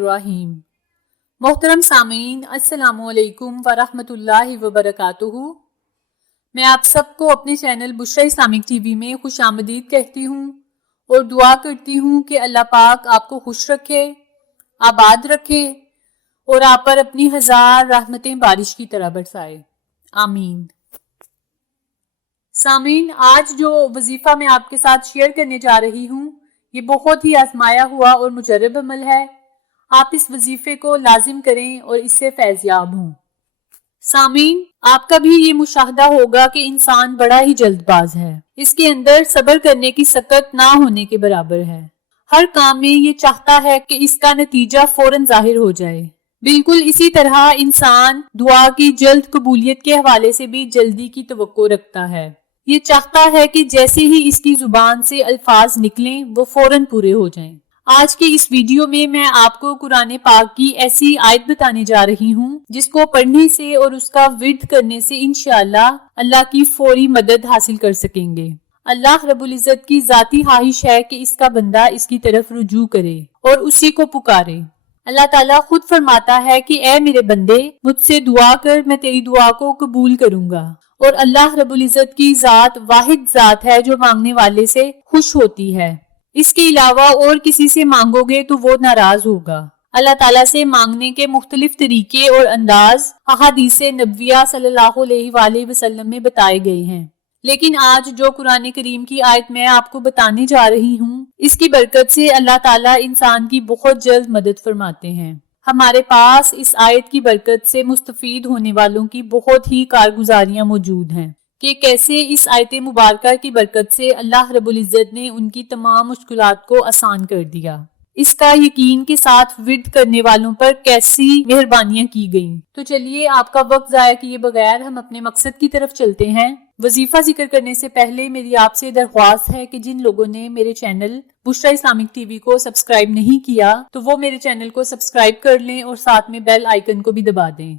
इब्राहीम। मोहतरम सामीन, अस्सलामुअलैकुम वरहमतुल्लाहि वबरकातुहू। मैं आप सबको अपने चैनल बुशरा इस्लामिक टीवी में खुश आमदीद कहती हूँ और दुआ करती हूँ कि अल्लाह पाक आपको खुश रखे, आबाद रखे और आप पर अपनी हजार रहमतें बारिश की तरह बरसाए, आमीन। सामीन, आज जो वजीफा मैं आपके साथ शेयर करने जा रही हूँ ये बहुत ही आजमाया हुआ और मुजर्रब अमल है। आप इस वजीफे को लाजिम करें और इससे फैज़याब हों। सामीन, आपका भी ये मुशाहदा होगा कि इंसान बड़ा ही जल्दबाज है। इसके अंदर सब्र करने की सकत ना होने के बराबर है। हर काम में ये चाहता है कि इसका नतीजा फौरन जाहिर हो जाए। बिल्कुल इसी तरह इंसान दुआ की जल्द कबूलियत के हवाले से भी जल्दी की तवक्को रखता है। ये चाहता है कि जैसे ही इसकी जुबान से अल्फाज निकलें वो फौरन पूरे हो जाएं। आज के इस वीडियो में मैं आपको कुरान पाक की ऐसी आयत बताने जा रही हूँ जिसको पढ़ने से और उसका विर्द करने से इंशाअल्लाह अल्लाह की फौरी मदद हासिल कर सकेंगे। अल्लाह रब्बुल इज्जत की जाती ख्वाहिश है कि इसका बंदा इसकी तरफ रुजू करे और उसी को पुकारे। अल्लाह ताला खुद फरमाता है कि ए मेरे बंदे, मुझसे दुआ कर, मैं तेरी दुआ को कबूल करूंगा। और अल्लाह रब्बुल इज्जत की जात वाहिद जात है जो मांगने वाले से खुश होती है। इसके अलावा और किसी से मांगोगे तो वो नाराज होगा। अल्लाह ताला से मांगने के मुख्तलिफ तरीके और अंदाज अहादीसे नबविया सल्लल्लाहु अलैहि वसल्लम में बताए गए हैं। लेकिन आज जो कुरान करीम की आयत मैं आपको बताने जा रही हूँ इसकी बरकत से अल्लाह ताला इंसान की बहुत जल्द मदद फरमाते हैं। हमारे पास इस आयत की बरकत से मुस्तफीद होने वालों की बहुत ही कारगुजारियां मौजूद हैं कि कैसे इस आयत मुबारका की बरकत से अल्लाह रब्बुल इज्जत ने उनकी तमाम मुश्किलात को आसान कर दिया। इसका यकीन के साथ विर्द करने वालों पर कैसी मेहरबानियां की गईं। तो चलिए आपका वक्त जाया किए बगैर हम अपने मकसद की तरफ चलते हैं। वजीफा जिक्र करने से पहले मेरी आपसे दरख्वास्त है कि जिन लोगों ने मेरे चैनल बुशरा इस्लामिक टीवी को सब्सक्राइब नहीं किया तो वो मेरे चैनल को सब्सक्राइब कर लें और साथ में बेल आइकन को भी दबा दें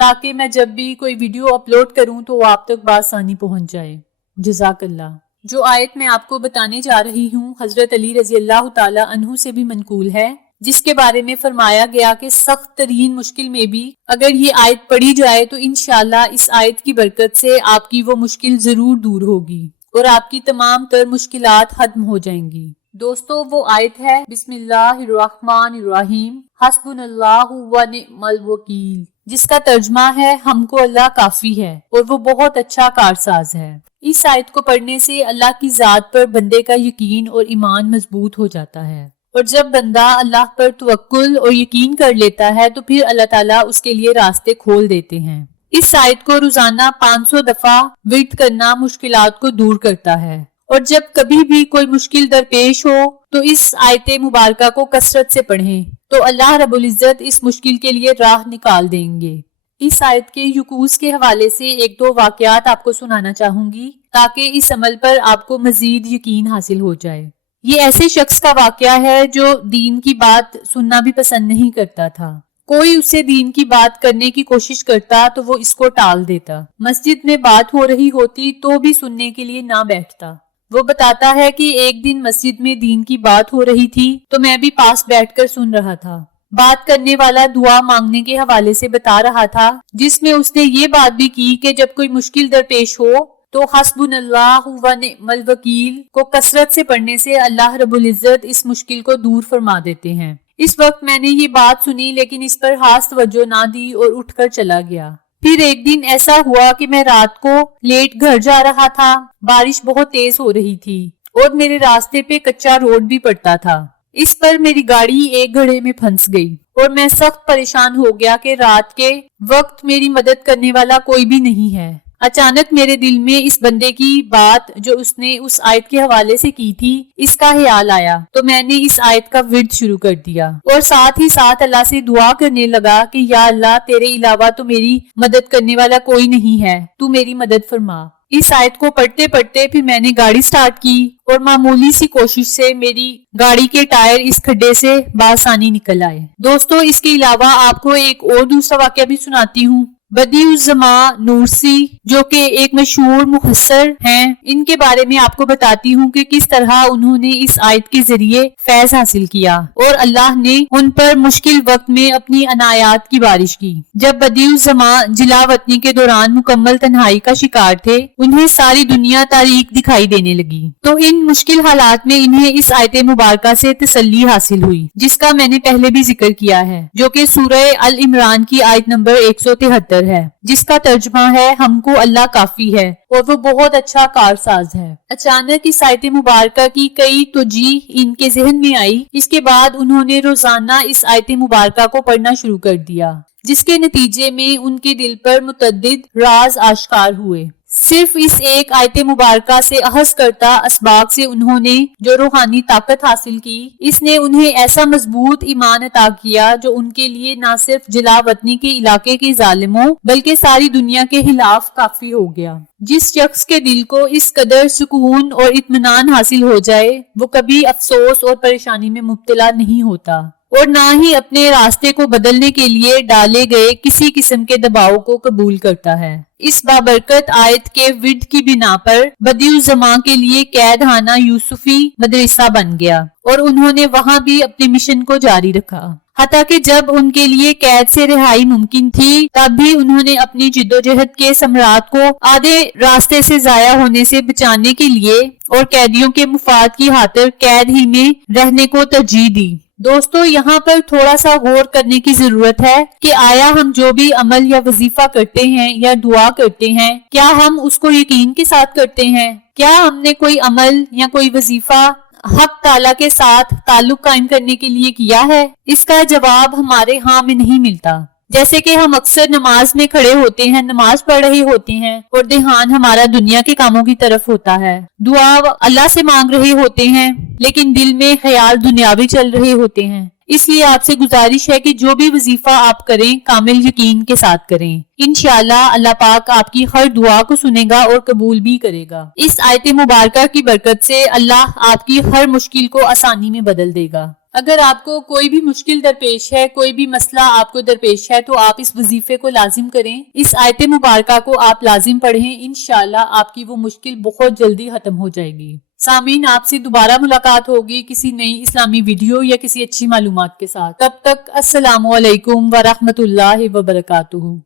ताकि मैं जब भी कोई वीडियो अपलोड करूं तो वो आप तक बासानी पहुंच जाए। जज़ाकल्लाह। जो आयत मैं आपको बताने जा रही हूँ हजरत अली रजी अल्लाह ताला अन्हु से भी मनकूल है, जिसके बारे में फरमाया गया कि सख्त तरीन मुश्किल में भी अगर ये आयत पढ़ी जाए तो इंशाअल्लाह इस आयत की बरकत से आपकी वो मुश्किल जरूर दूर होगी और आपकी तमाम तर मुश्किलात खत्म हो जाएंगी। दोस्तों, वो आयत है बिस्मिल्लाहिर्रहमानिर्रहीम हस्बुनल्लाहु व निअमल वकील, जिसका तर्जमा है हमको अल्लाह काफी है और वो बहुत अच्छा कारसाज है। इस आयत को पढ़ने से अल्लाह की जात पर बंदे का यकीन और ईमान मजबूत हो जाता है और जब बंदा अल्लाह पर तवक्कुल और यकीन कर लेता है तो फिर अल्लाह ताला उसके लिए रास्ते खोल देते हैं। इस आयत को रोजाना 500 दफा विर्द करना मुश्किलात को दूर करता है और जब कभी भी कोई मुश्किल दरपेश हो तो इस आयत मुबारका को कसरत से पढ़ें तो अल्लाह रब्बुल इज्जत इस मुश्किल के लिए राह निकाल देंगे। इस आयत के युकूस के हवाले से एक दो वाकयात आपको सुनाना चाहूंगी ताकि इस अमल पर आपको मजीद यकीन हासिल हो जाए। ये ऐसे शख्स का वाकया है जो दीन की बात सुनना भी पसंद नहीं करता था। कोई उसे दीन की बात करने की कोशिश करता तो वो इसको टाल देता। मस्जिद में बात हो रही होती तो भी सुनने के लिए ना बैठता। वो बताता है कि एक दिन मस्जिद में दीन की बात हो रही थी तो मैं भी पास बैठकर सुन रहा था। बात करने वाला दुआ मांगने के हवाले से बता रहा था, जिसमें उसने ये बात भी की कि जब कोई मुश्किल दरपेश हो तो हस्बुनल्लाहु व निअमल वकील को कसरत से पढ़ने से अल्लाह रब्बुल इज्जत इस मुश्किल को दूर फरमा देते हैं। इस वक्त मैंने ये बात सुनी लेकिन इस पर खास तवज्जो ना दी और उठकर चला गया। फिर एक दिन ऐसा हुआ कि मैं रात को लेट घर जा रहा था। बारिश बहुत तेज हो रही थी और मेरे रास्ते पे कच्चा रोड भी पड़ता था। इस पर मेरी गाड़ी एक गड्ढे में फंस गई और मैं सख्त परेशान हो गया कि रात के वक्त मेरी मदद करने वाला कोई भी नहीं है। अचानक मेरे दिल में इस बंदे की बात जो उसने उस आयत के हवाले से की थी इसका ख्याल आया तो मैंने इस आयत का विर्द शुरू कर दिया और साथ ही साथ अल्लाह से दुआ करने लगा कि या अल्लाह, तेरे अलावा तो मेरी मदद करने वाला कोई नहीं है, तू मेरी मदद फरमा। इस आयत को पढ़ते पढ़ते फिर मैंने गाड़ी स्टार्ट की और मामूली सी कोशिश से मेरी गाड़ी के टायर इस खड्डे से बासानी निकल आए। दोस्तों, इसके अलावा आपको एक और दूसरा वाकया भी सुनाती हूँ। बदिउज़्ज़मा नूरसी जो कि एक मशहूर मुफस्सिर हैं, इनके बारे में आपको बताती हूँ कि किस तरह उन्होंने इस आयत के जरिए फैज हासिल किया और अल्लाह ने उन पर मुश्किल वक्त में अपनी अनायात की बारिश की। जब बदिउज़्ज़मा जिलावतनी के दौरान मुकम्मल तन्हाई का शिकार थे, उन्हें सारी दुनिया तारीक दिखाई देने लगी, तो इन मुश्किल हालात में इन्हें इस आयत मुबारका से तसल्ली हासिल हुई, जिसका मैंने पहले भी जिक्र किया है, जो कि सूरह अल इमरान की आयत नंबर 173 है, जिसका तर्जुमा है हमको अल्लाह काफी है और वो बहुत अच्छा कारसाज है। अचानक इस आयत मुबारका की कई तौजीह इनके जहन में आई। इसके बाद उन्होंने रोजाना इस आयत मुबारका को पढ़ना शुरू कर दिया, जिसके नतीजे में उनके दिल पर मुतअद्दिद राज आश्कार हुए। सिर्फ इस एक आयत मुबारका से अहस करता असबाब से उन्होंने जो रूहानी ताकत हासिल की, इसने उन्हें ऐसा मजबूत ईमान अता किया जो उनके लिए न सिर्फ जिलावतनी के इलाके के जालिमों बल्कि सारी दुनिया के खिलाफ काफी हो गया। जिस शख्स के दिल को इस कदर सुकून और इत्मीनान हासिल हो जाए, वो कभी अफसोस और परेशानी में मुब्तला नहीं होता और ना ही अपने रास्ते को बदलने के लिए डाले गए किसी किस्म के दबाव को कबूल करता है। इस बाबरकत आयत के विर्द की बिना पर बदिउज़्ज़मा के लिए कैदखाना यूसुफी मदरसा बन गया और उन्होंने वहां भी अपने मिशन को जारी रखा। हत्ता कि जब उनके लिए कैद से रिहाई मुमकिन थी, तब भी उन्होंने अपनी जिद्दोजहद के समरात को आधे रास्ते से जाया होने से बचाने के लिए और कैदियों के मुफाद की खातिर कैद ही में रहने को तरजीह दी। दोस्तों, यहाँ पर थोड़ा सा गौर करने की जरूरत है कि आया हम जो भी अमल या वजीफा करते हैं या दुआ करते हैं, क्या हम उसको यकीन के साथ करते हैं? क्या हमने कोई अमल या कोई वजीफा हक ताला के साथ ताल्लुक कायम करने के लिए किया है? इसका जवाब हमारे हाँ में नहीं मिलता। जैसे कि हम अक्सर नमाज में खड़े होते हैं, नमाज पढ़ रहे होते हैं और ध्यान हमारा दुनिया के कामों की तरफ होता है, दुआ अल्लाह से मांग रहे होते हैं, लेकिन दिल में ख्याल दुनियावी चल रहे होते हैं। इसलिए आपसे गुजारिश है कि जो भी वजीफा आप करें, कामिल यकीन के साथ करें। इंशाअल्लाह अल्लाह पाक आपकी हर दुआ को सुनेगा और कबूल भी करेगा। इस आयत मुबारका की बरकत से अल्लाह आपकी हर मुश्किल को आसानी में बदल देगा। अगर आपको कोई भी मुश्किल दरपेश है, कोई भी मसला आपको दरपेश है, तो आप इस वजीफे को लाजिम करें। इस आयत मुबारका को आप लाजिम पढ़ें, इंशाअल्लाह आपकी वो मुश्किल बहुत जल्दी खत्म हो जाएगी। सामीन, आपसे दोबारा मुलाकात होगी किसी नई इस्लामी वीडियो या किसी अच्छी मालूमात के साथ। तब तक अस्सलामु अलैकुम व रहमतुल्लाहि व बरकातुहू।